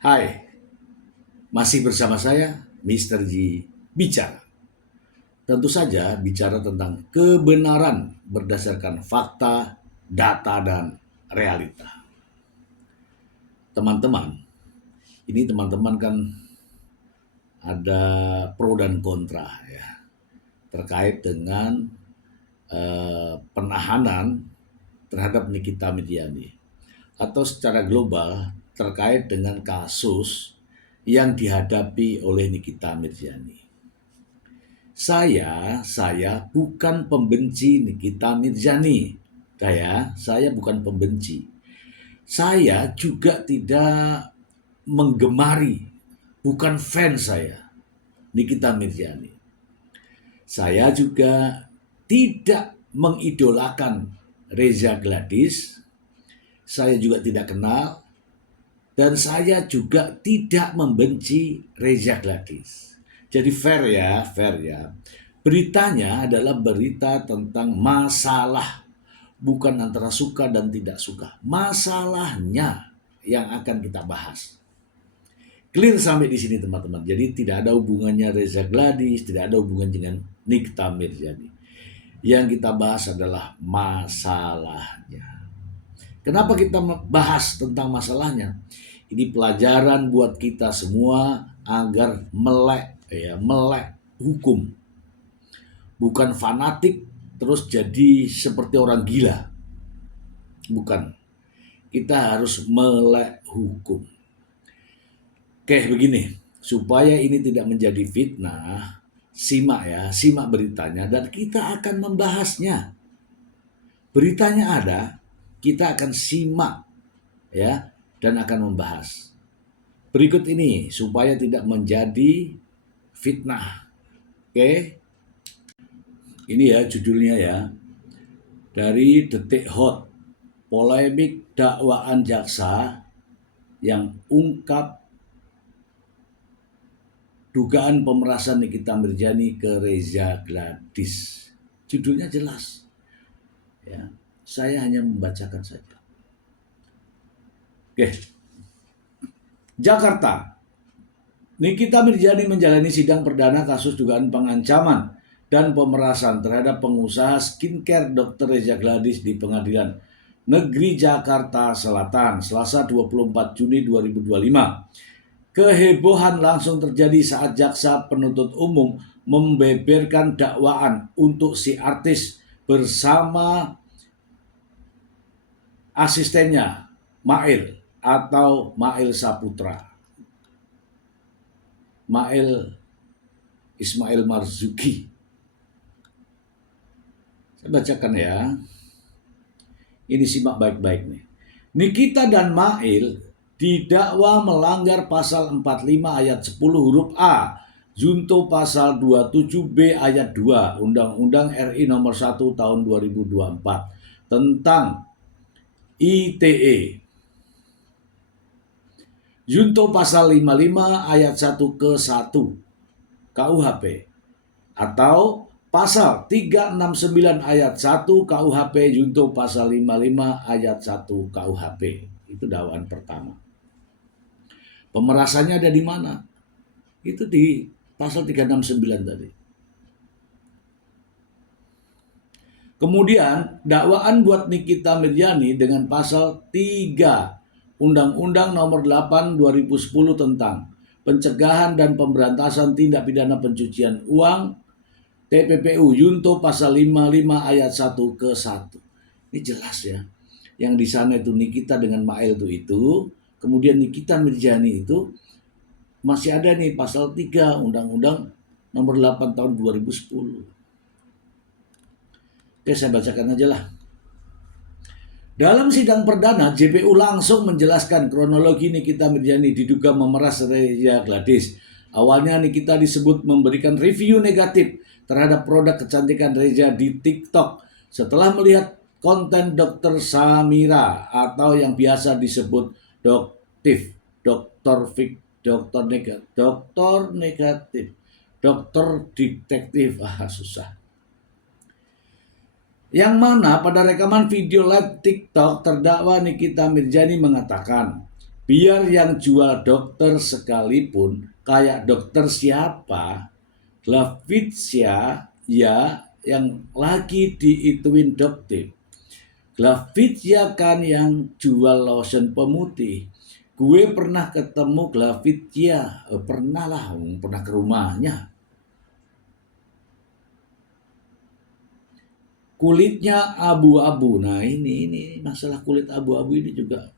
Hai, masih bersama saya, Mr. G. Bicara. Tentu saja bicara tentang kebenaran berdasarkan fakta, data, dan realita. Teman-teman, ini teman-teman kan ada pro dan kontra ya terkait dengan penahanan terhadap Nikita Mirzani atau secara global terkait dengan kasus yang dihadapi oleh Nikita Mirzani. Saya bukan pembenci Nikita Mirzani. Saya bukan pembenci. Saya juga tidak menggemari, bukan fans saya Nikita Mirzani. Saya juga tidak mengidolakan Reza Gladys. Saya juga tidak kenal dan saya juga tidak membenci Reza Gladys. Jadi fair ya. Beritanya adalah berita tentang masalah, bukan antara suka dan tidak suka. Masalahnya yang akan kita bahas. Clear sampai di sini teman-teman. Jadi tidak ada hubungannya Reza Gladys, tidak ada hubungan dengan Nikita Mirzani. Yang kita bahas adalah masalahnya. Kenapa kita bahas tentang masalahnya? Ini pelajaran buat kita semua agar melek hukum. Bukan fanatik terus jadi seperti orang gila. Bukan. Kita harus melek hukum. Oke, begini. Supaya ini tidak menjadi fitnah, simak beritanya dan kita akan membahasnya. Beritanya ada, kita akan simak ya dan akan membahas. Berikut ini supaya tidak menjadi fitnah. Oke. Ini ya judulnya ya. Dari Detik Hot. Polemik dakwaan jaksa yang ungkap dugaan pemerasan Nikita Mirzani ke Reza Gladys. Judulnya jelas. Ya, saya hanya membacakan saja. Oke. Jakarta. Nikita Mirzani menjalani sidang perdana kasus dugaan pengancaman dan pemerasan terhadap pengusaha skincare Dr. Reza Gladys di Pengadilan Negeri Jakarta Selatan, Selasa 24 Juni 2025. Kehebohan langsung terjadi saat jaksa penuntut umum membeberkan dakwaan untuk si artis bersama asistennya Mail atau Mail Saputra. Mail Ismail Marzuki. Saya bacakan ya. Ini simak baik-baik nih. Nikita dan Mail didakwa melanggar pasal 45 ayat 10 huruf A, junto pasal 27B ayat 2 Undang-Undang RI nomor 1 tahun 2024 tentang ITE. Junto pasal 55 ayat 1 ke 1 KUHP atau pasal 369 ayat 1 KUHP junto pasal 55 ayat 1 KUHP. Itu dakwaan pertama. Pemerasannya ada di mana? Itu di pasal 369 tadi. Kemudian dakwaan buat Nikita Mirzani dengan pasal 3 Undang-Undang nomor 8 2010 tentang pencegahan dan pemberantasan tindak pidana pencucian uang TPPU junto pasal 55 ayat 1 ke 1. Ini jelas ya. Yang di sana itu Nikita dengan Mail itu, kemudian Nikita Mirzani itu masih ada nih pasal 3 Undang-Undang nomor 8 tahun 2010. Oke, saya bacakan aja lah. Dalam sidang perdana, JPU langsung menjelaskan kronologi Nikita Mirzani diduga memeras Reza Gladys. Awalnya Nikita disebut memberikan review negatif terhadap produk kecantikan Reza di TikTok setelah melihat konten Dr. Samira atau yang biasa disebut dokter detektif, susah. Yang mana pada rekaman video live TikTok terdakwa Nikita Mirzani mengatakan Biar yang jual dokter sekalipun, kayak dokter siapa, Glavitsia ya yang lagi diituin dokter. Glavitsia kan yang jual lotion pemutih. Gue pernah ketemu Glavitsia, pernah lah, pernah ke rumahnya. Kulitnya abu-abu. Nah ini masalah kulit abu-abu ini juga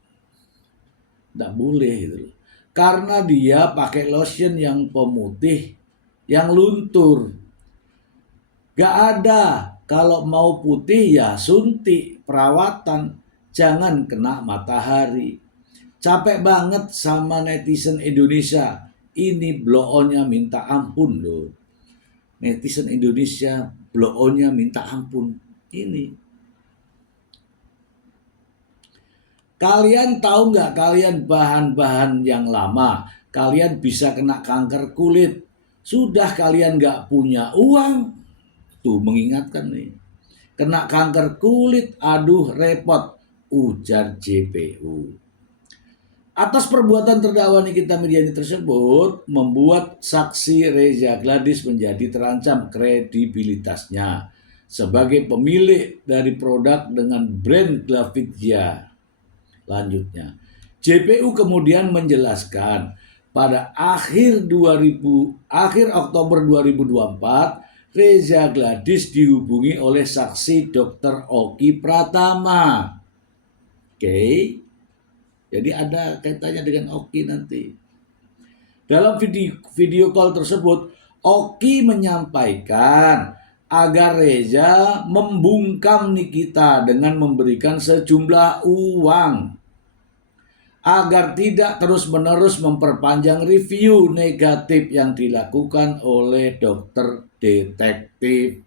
tidak boleh gitu loh. Karena dia pakai lotion yang pemutih yang luntur. Gak ada. Kalau mau putih ya suntik perawatan. Jangan kena matahari. Capek banget sama netizen Indonesia. Ini blow on-nya minta ampun loh. Netizen Indonesia blow on-nya minta ampun. Ini. Kalian tahu nggak, kalian bahan-bahan yang lama, kalian bisa kena kanker kulit. Sudah kalian nggak punya uang, tuh mengingatkan nih. Kena kanker kulit, aduh repot, ujar JPU. Atas perbuatan terdakwa Nikita Mirzani tersebut, membuat saksi Reza Gladys menjadi terancam kredibilitasnya sebagai pemilik dari produk dengan brand Glavitsia. Lanjutnya, JPU kemudian menjelaskan pada akhir Oktober 2024, Reza Gladys dihubungi oleh saksi Dr. Oki Pratama. Oke. Jadi ada kaitannya dengan Oki nanti. Dalam video call tersebut, Oki menyampaikan agar Reza membungkam Nikita dengan memberikan sejumlah uang agar tidak terus-menerus memperpanjang review negatif yang dilakukan oleh dokter detektif.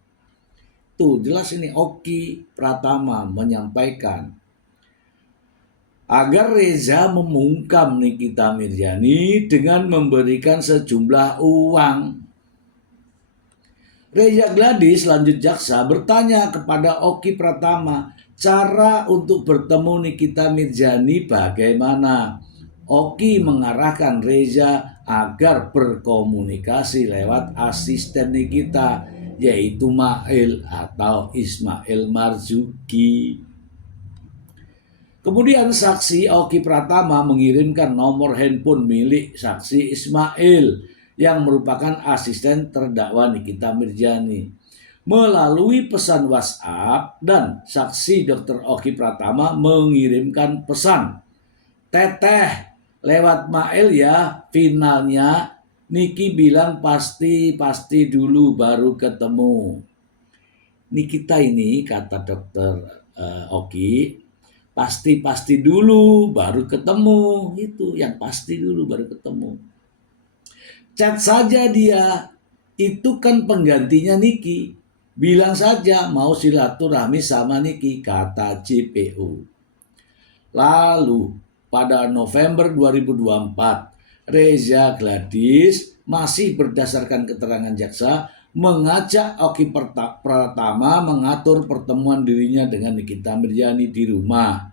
Tuh jelas ini Oki Pratama menyampaikan agar Reza membungkam Nikita Mirzani dengan memberikan sejumlah uang. Reza Gladys, lanjut jaksa, bertanya kepada Oki Pratama, cara untuk bertemu Nikita Mirzani bagaimana? Oki mengarahkan Reza agar berkomunikasi lewat asisten Nikita, yaitu Mail atau Ismail Marzuki. Kemudian saksi Oki Pratama mengirimkan nomor handphone milik saksi Ismail yang merupakan asisten terdakwa Nikita Mirzani melalui pesan WhatsApp, dan saksi Dr. Oki Pratama mengirimkan pesan, "Teteh, lewat mail ya, finalnya Niki bilang pasti dulu baru ketemu." Nikita ini, kata Dr. Oki, pasti dulu baru ketemu, itu yang pasti dulu baru ketemu. Chat saja dia, itu kan penggantinya Niki. Bilang saja mau silaturahmi sama Niki, kata JPU. Lalu pada November 2024, Reza Gladys masih berdasarkan keterangan jaksa mengajak Oki Pratama mengatur pertemuan dirinya dengan Nikita Mirzani di rumah.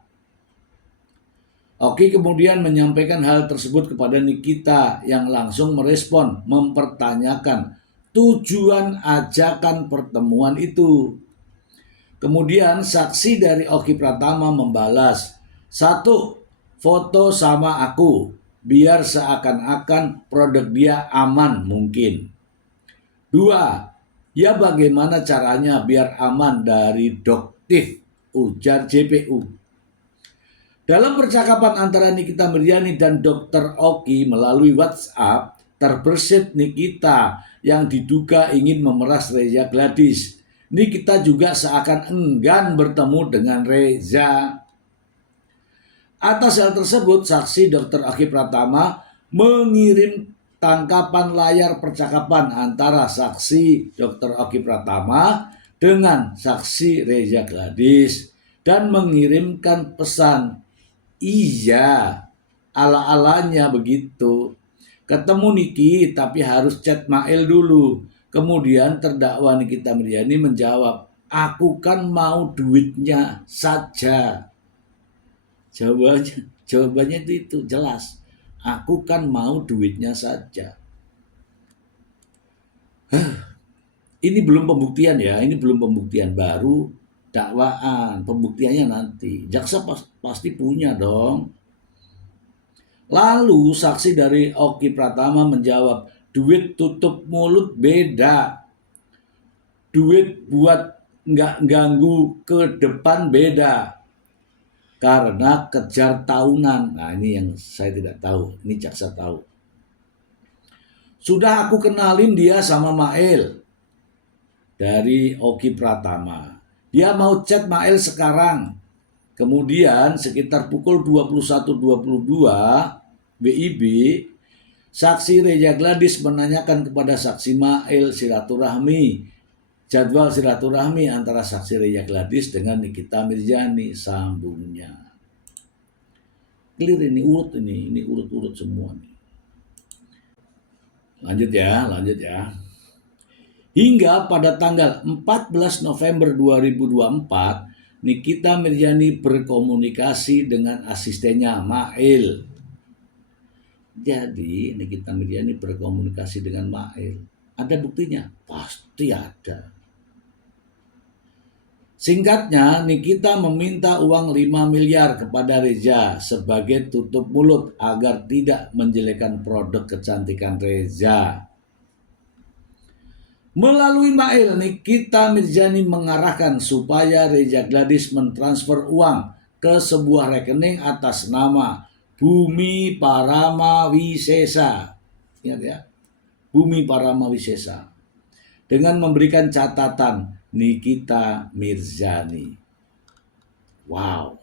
Oki kemudian menyampaikan hal tersebut kepada Nikita yang langsung merespon, mempertanyakan tujuan ajakan pertemuan itu. Kemudian saksi dari Oki Pratama membalas, 1. Foto sama aku, biar seakan-akan produk dia aman mungkin. 2. Ya bagaimana caranya biar aman dari doktif, ujar JPU. Dalam percakapan antara Nikita Mirzani dan Dr. Oki melalui WhatsApp, terbersit Nikita yang diduga ingin memeras Reza Gladys. Nikita juga seakan enggan bertemu dengan Reza. Atas hal tersebut, saksi Dr. Oki Pratama mengirim tangkapan layar percakapan antara saksi Dr. Oki Pratama dengan saksi Reza Gladys dan mengirimkan pesan, iya, ala-alanya begitu. Ketemu Niki tapi harus chat Mail dulu. Kemudian terdakwa Nikita Mirzani menjawab, aku kan mau duitnya saja. Jawabannya, Jawabannya itu jelas. Aku kan mau duitnya saja. Ini belum pembuktian ya, ini belum pembuktian, baru dakwaan. Pembuktiannya nanti. Jaksa pasti punya dong. Lalu saksi dari Oki Pratama menjawab, duit tutup mulut beda. Duit buat nggak ganggu ke depan beda. Karena kejar tahunan. Nah ini yang saya tidak tahu, ini jaksa tahu. Sudah aku kenalin dia sama Mail dari Oki Pratama. Dia mau chat Mail sekarang. Kemudian sekitar pukul 21.22 WIB, saksi Reja Gladys menanyakan kepada saksi Mail jadwal silaturahmi antara saksi Reja Gladys dengan Nikita Mirzani, sambungnya. Clear ini urut semua nih. Lanjut ya. Hingga pada tanggal 14 November 2024, Nikita Mirzani berkomunikasi dengan asistennya Mail. Jadi Nikita Mirzani berkomunikasi dengan Mail. Ada buktinya? Pasti ada. Singkatnya, Nikita meminta uang 5 miliar kepada Reza sebagai tutup mulut agar tidak menjelekkan produk kecantikan Reza. Melalui Mail, Nikita Mirzani mengarahkan supaya Reja Gladys mentransfer uang ke sebuah rekening atas nama Bumi Parama Wisesa. Ingat ya, Bumi Parama Wisesa. Dengan memberikan catatan Nikita Mirzani. Wow.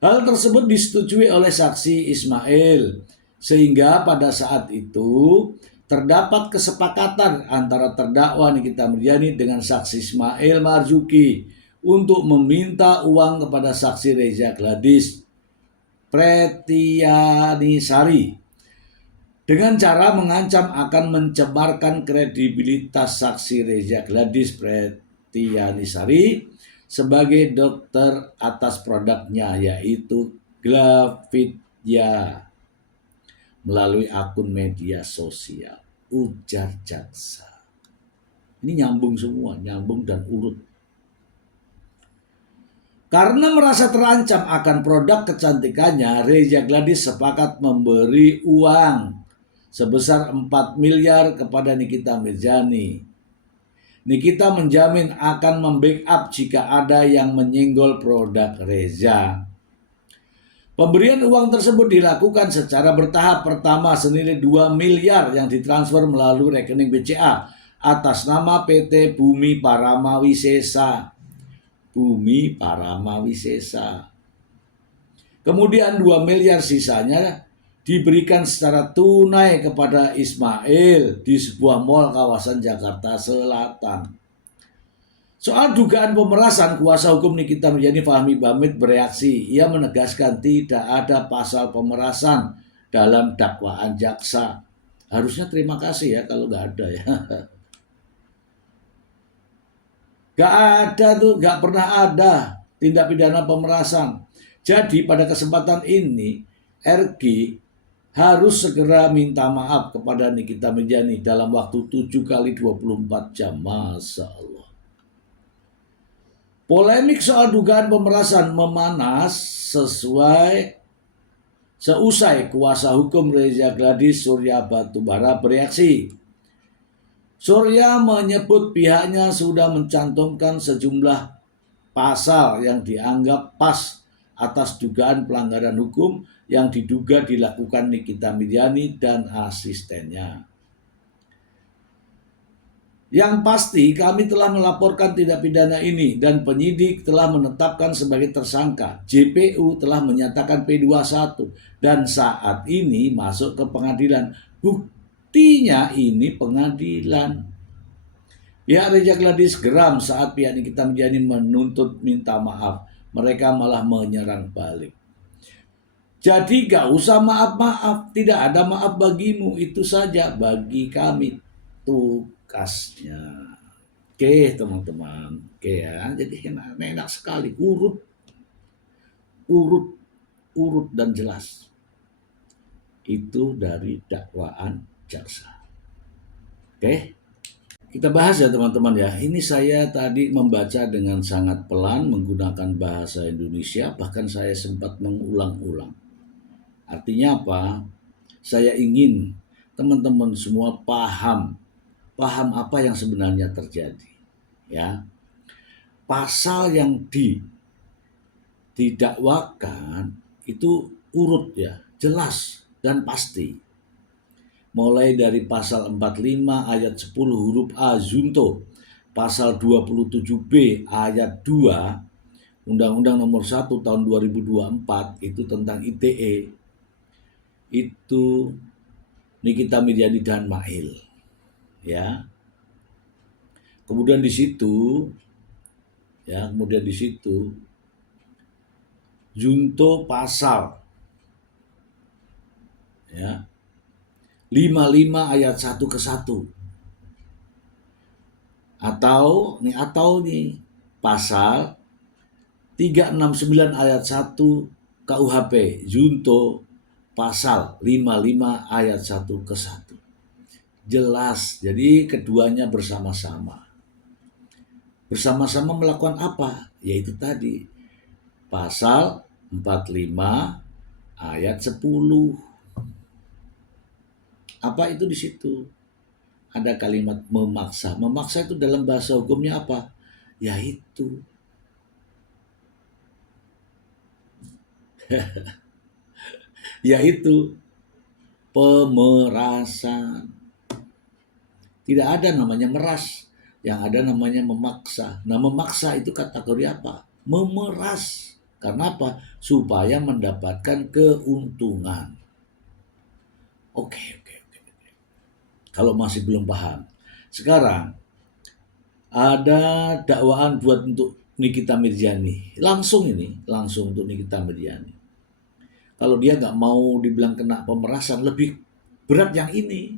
Hal tersebut disetujui oleh saksi Ismail, sehingga pada saat itu terdapat kesepakatan antara terdakwa Nikita Mirzani dengan saksi Ismail Marzuki untuk meminta uang kepada saksi Reja Gladys Pretianisari dengan cara mengancam akan mencemarkan kredibilitas saksi Reja Gladys Pretianisari sebagai dokter atas produknya, yaitu Glavidia, melalui akun media sosial, ujar jaksa. Ini nyambung semua, nyambung dan urut. Karena merasa terancam akan produk kecantikannya, Reja Gladys sepakat memberi uang sebesar 4 miliar kepada Nikita Mirzani. Nikita menjamin akan membackup jika ada yang menyenggol produk Reza. Pemberian uang tersebut dilakukan secara bertahap. Pertama senilai 2 miliar yang ditransfer melalui rekening BCA atas nama PT Bumi Parama Wisesa. Bumi Parama Wisesa. Kemudian 2 miliar sisanya diberikan secara tunai kepada Ismail di sebuah mal kawasan Jakarta Selatan. Soal dugaan pemerasan, kuasa hukum Nikita Mirzani Fahmi Bamid bereaksi. Ia menegaskan tidak ada pasal pemerasan dalam dakwaan jaksa. Harusnya terima kasih ya kalau nggak ada ya. Nggak ada tuh, nggak pernah ada tindak pidana pemerasan. Jadi pada kesempatan ini RG harus segera minta maaf kepada Nikita Mirzani dalam waktu 7 kali 24 jam. Masya Allah. Polemik soal dugaan pemerasan memanas seusai kuasa hukum Reja Gladys Surya Batubara bereaksi. Surya menyebut pihaknya sudah mencantumkan sejumlah pasal yang dianggap pas atas dugaan pelanggaran hukum yang diduga dilakukan Nikita Mirzani dan asistennya. Yang pasti kami telah melaporkan tindak pidana ini dan penyidik telah menetapkan sebagai tersangka. JPU telah menyatakan P21 dan saat ini masuk ke pengadilan. Buktinya ini pengadilan. Pihak Reja Gladys geram saat pihak Nikita Mirzani menuntut minta maaf. Mereka malah menyerang balik. Jadi gak usah maaf-maaf, tidak ada maaf bagimu, itu saja bagi kami tugasnya. Oke teman-teman, oke ya, jadi enak sekali, urut urut dan jelas. Itu dari dakwaan jaksa. Oke, kita bahas ya teman-teman ya. Ini saya tadi membaca dengan sangat pelan menggunakan bahasa Indonesia, bahkan saya sempat mengulang-ulang. Artinya apa? Saya ingin teman-teman semua paham apa yang sebenarnya terjadi. Ya, pasal yang didakwakan itu urut ya, jelas dan pasti. Mulai dari pasal 45 ayat 10 huruf A junto, pasal 27B ayat 2 Undang-Undang nomor 1 tahun 2024 itu tentang ITE, itu Nikita Mirzani dan Mail. Ya. Kemudian di situ junto pasal ya 55 ayat 1 ke 1 atau pasal 369 ayat 1 KUHP junto pasal 55 ayat 1 ke 1. Jelas, jadi keduanya bersama-sama melakukan apa? Yaitu tadi pasal 45 ayat 10. Apa itu di situ? Ada kalimat memaksa. Memaksa itu dalam bahasa hukumnya apa? Yaitu pemerasan. Tidak ada namanya meras, yang ada namanya memaksa. Nah, memaksa itu kategori apa? Memeras. Karena apa? Supaya mendapatkan keuntungan. Oke. Kalau masih belum paham. Sekarang ada dakwaan buat untuk Nikita Mirzani. Langsung untuk Nikita Mirzani. Kalau dia nggak mau dibilang kena pemerasan, lebih berat yang ini.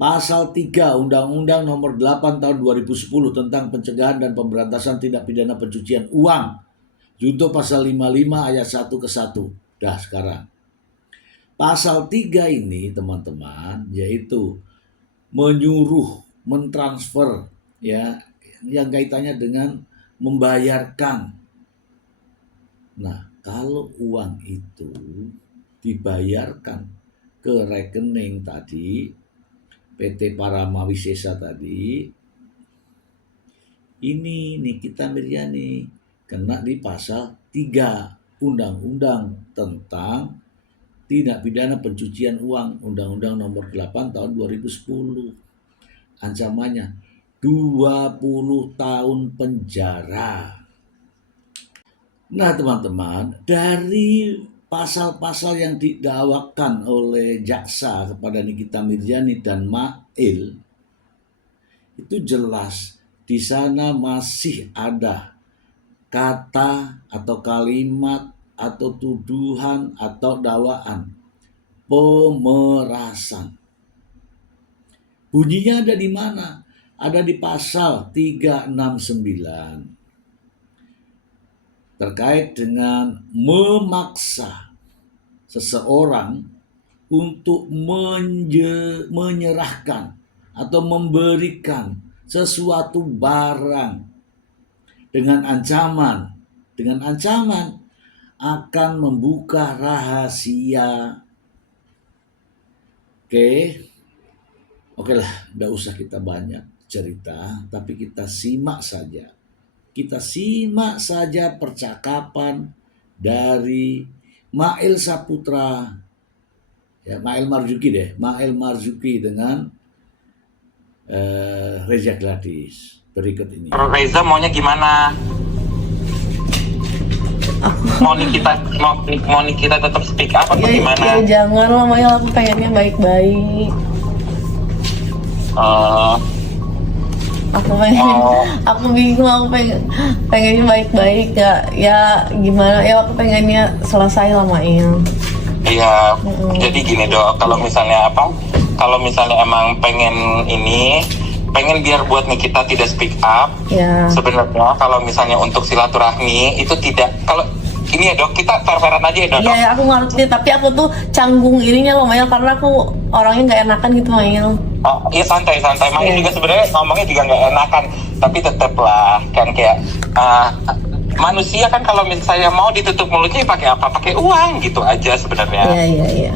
Pasal 3 Undang-Undang nomor 8 tahun 2010 tentang pencegahan dan pemberantasan tindak pidana pencucian uang. Junto pasal 55 ayat 1 ke 1. Dah sekarang. Pasal 3 ini teman-teman yaitu menyuruh, mentransfer ya, yang kaitannya dengan membayarkan. Nah, kalau uang itu dibayarkan ke rekening tadi PT Paramawisesa tadi, ini Nikita Mirzani kena di pasal 3 Undang-Undang tentang tindak pidana pencucian uang, Undang-Undang nomor 8 tahun 2010. Ancamannya 20 tahun penjara. Nah teman-teman, dari pasal-pasal yang didakwakan oleh jaksa kepada Nikita Mirzani dan Mail, itu jelas di sana masih ada kata atau kalimat atau tuduhan atau dakwaan pemerasan. Bunyinya ada di mana? Ada di pasal 369 terkait dengan memaksa seseorang untuk menyerahkan atau memberikan sesuatu barang dengan ancaman akan membuka rahasia. Oke lah, tidak usah kita banyak cerita, tapi kita simak saja percakapan dari Mail Saputra, ya Mail Marzuki dengan Reza Gladys. Berikut ini. Reza maunya gimana? Mau Nikita tetap speak up atau gimana? Ya jangan lah, Maya, aku pengennya baik-baik. Aku bingung, aku pengennya baik-baik ya gimana ya, aku pengennya selesai lah Mail. Iya, jadi gini Dok, kalau misalnya emang pengen biar buat Nikita tidak speak up. Ya. Sebenarnya kalau misalnya untuk silaturahmi itu tidak, kalau ini ya dok, kita fair-fairan aja ya dok. Iya ya, aku ngerti, tapi aku tuh canggung ininya loh Mail, karena aku orangnya nggak enakan gitu Mail. Oh iya, santai-santai. Main Iya. juga sebenarnya ngomongnya juga nggak enakan, tapi tetep lah kan kayak manusia kan kalau misalnya mau ditutup mulutnya ya pakai apa? Pakai uang gitu aja sebenarnya. Iya.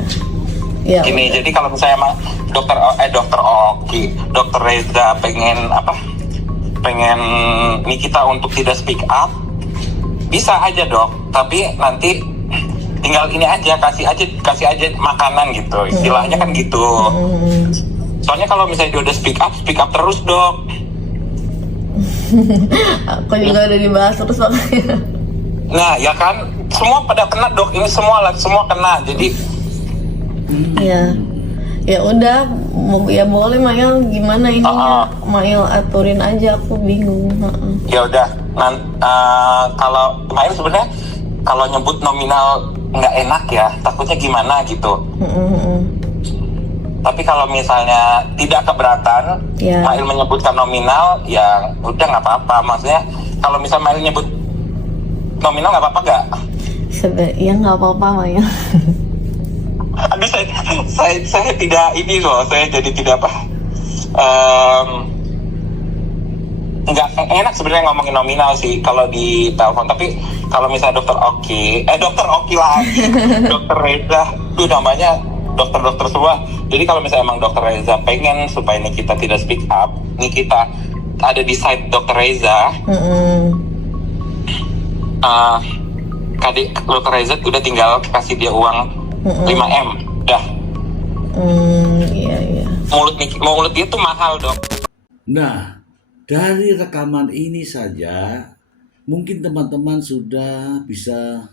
Ya, Gini, udah. jadi kalau misalnya dokter Oki, dokter Reza pengen Nikita untuk tidak speak up, bisa aja dok. Tapi nanti tinggal ini aja, kasih aja makanan gitu. Istilahnya kan gitu. Hmm. Soalnya kalau misalnya dia udah speak up terus dok. Aku juga udah dibahas terus makanya. Nah ya kan, semua pada kena dok. Ini semua kena. Jadi Iya. Ya udah, ya boleh Mail, gimana ininya? Mail aturin aja, aku bingung. ya udah. Kalau kemarin sebenarnya kalau nyebut nominal nggak enak ya, takutnya gimana gitu. Tapi kalau misalnya tidak keberatan, Ya. Mail menyebutkan nominal, ya udah nggak apa-apa. Maksudnya kalau misalnya Mail nyebut nominal nggak apa-apa nggak? Ya nggak apa-apa Mail. Aduh, saya tidak ini loh, saya jadi tidak apa. Nggak enak sebenarnya ngomongin nominal sih kalau di telepon. Tapi kalau misalnya dokter Oki lagi, dokter Reza, itu namanya dokter semua. Jadi kalau misalnya emang dokter Reza pengen supaya Nikita tidak speak up, Nikita ada di side dokter Reza, dokter Reza udah tinggal kasih dia uang 5M, dah. Iya. Mulut dia tuh mahal dok. Nah, dari rekaman ini saja mungkin teman-teman sudah bisa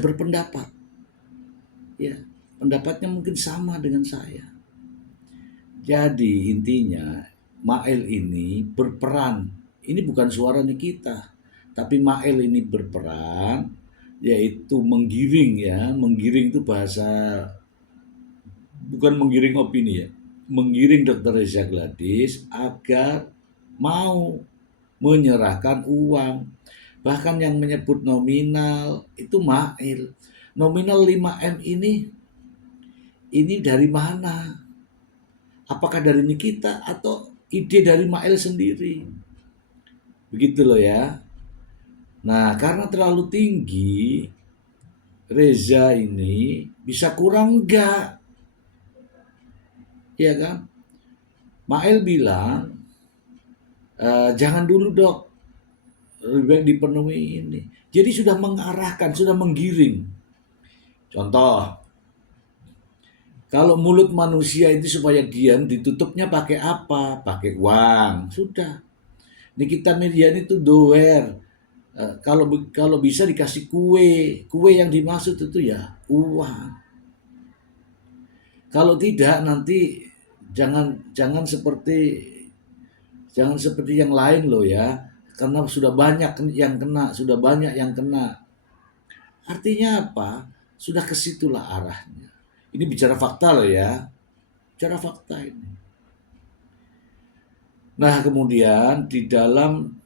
berpendapat. Ya, pendapatnya mungkin sama dengan saya. Jadi intinya Mael ini berperan. Ini bukan suara Nikita, tapi Mael ini berperan, yaitu menggiring ya. Menggiring itu bahasa, bukan menggiring opini ya. Menggiring Dr. Reza Gladys agar mau menyerahkan uang. Bahkan yang menyebut nominal itu Mael. Nominal 5M ini dari mana? Apakah dari Nikita atau ide dari Mael sendiri? Begitu loh ya. Nah, karena terlalu tinggi, Reza ini bisa kurang enggak? Iya kan? Mael bilang, jangan dulu dok, lebih baik dipenuhi ini. Jadi sudah mengarahkan, sudah menggiring. Contoh, kalau mulut manusia itu supaya diam ditutupnya pakai apa? Pakai uang. Sudah. Nikita Miryani itu doer. Kalau bisa dikasih kue. Kue yang dimaksud itu ya uang. Kalau tidak nanti jangan seperti yang lain loh ya. Karena sudah banyak yang kena. Artinya apa? Sudah kesitulah arahnya. Ini bicara fakta loh ya. Bicara fakta ini. Nah kemudian di dalam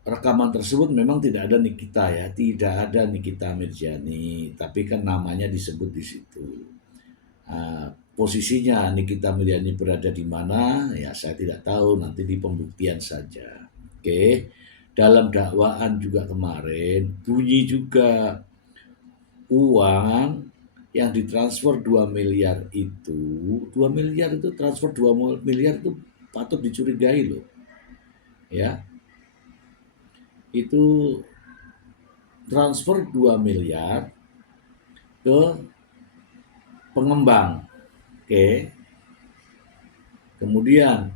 rekaman tersebut memang tidak ada Nikita ya. Tidak ada Nikita Miryani. Tapi kan namanya disebut di situ. Posisinya Nikita Miryani berada di mana? Ya saya tidak tahu. Nanti di pembuktian saja. Oke. Dalam dakwaan juga kemarin bunyi juga uang yang ditransfer 2 miliar itu, 2 miliar itu transfer 2 miliar itu patut dicurigai loh. Ya. Itu transfer 2 miliar ke pengembang. Oke. Kemudian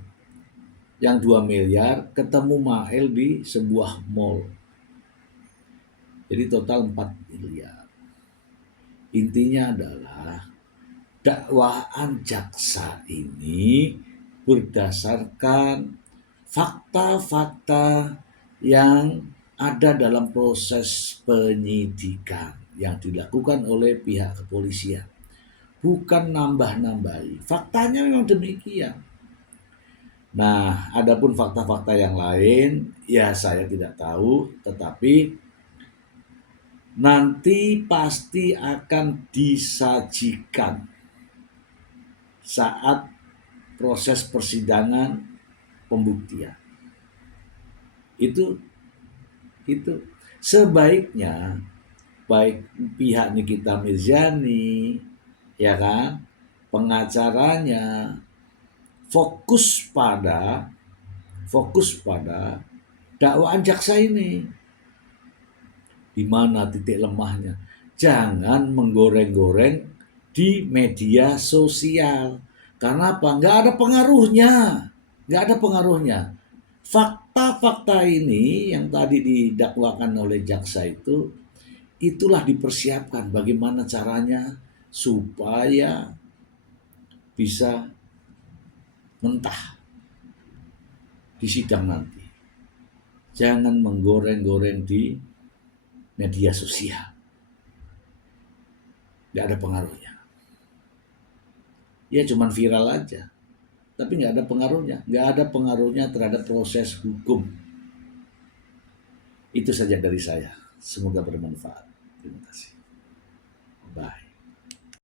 yang 2 miliar ketemu Mael di sebuah mall. Jadi total 4 miliar. Intinya adalah dakwaan jaksa ini berdasarkan fakta-fakta yang ada dalam proses penyidikan yang dilakukan oleh pihak kepolisian. Bukan nambah-nambahi. Faktanya memang demikian. Nah, adapun fakta-fakta yang lain, ya saya tidak tahu, tetapi nanti pasti akan disajikan saat proses persidangan pembuktian. Itu sebaiknya baik pihak Nikita Mirzani, ya kan, pengacaranya fokus pada dakwaan jaksa ini. Di mana titik lemahnya? Jangan menggoreng-goreng di media sosial. Karena apa? Nggak ada pengaruhnya. Nggak ada pengaruhnya. Fakta-fakta ini yang tadi didakwakan oleh jaksa itu, itulah dipersiapkan bagaimana caranya supaya bisa mentah di sidang nanti. Jangan menggoreng-goreng di media sosial. Nggak ada pengaruhnya. Ya cuman viral aja. Tapi nggak ada pengaruhnya. Nggak ada pengaruhnya terhadap proses hukum. Itu saja dari saya. Semoga bermanfaat. Terima kasih. Bye.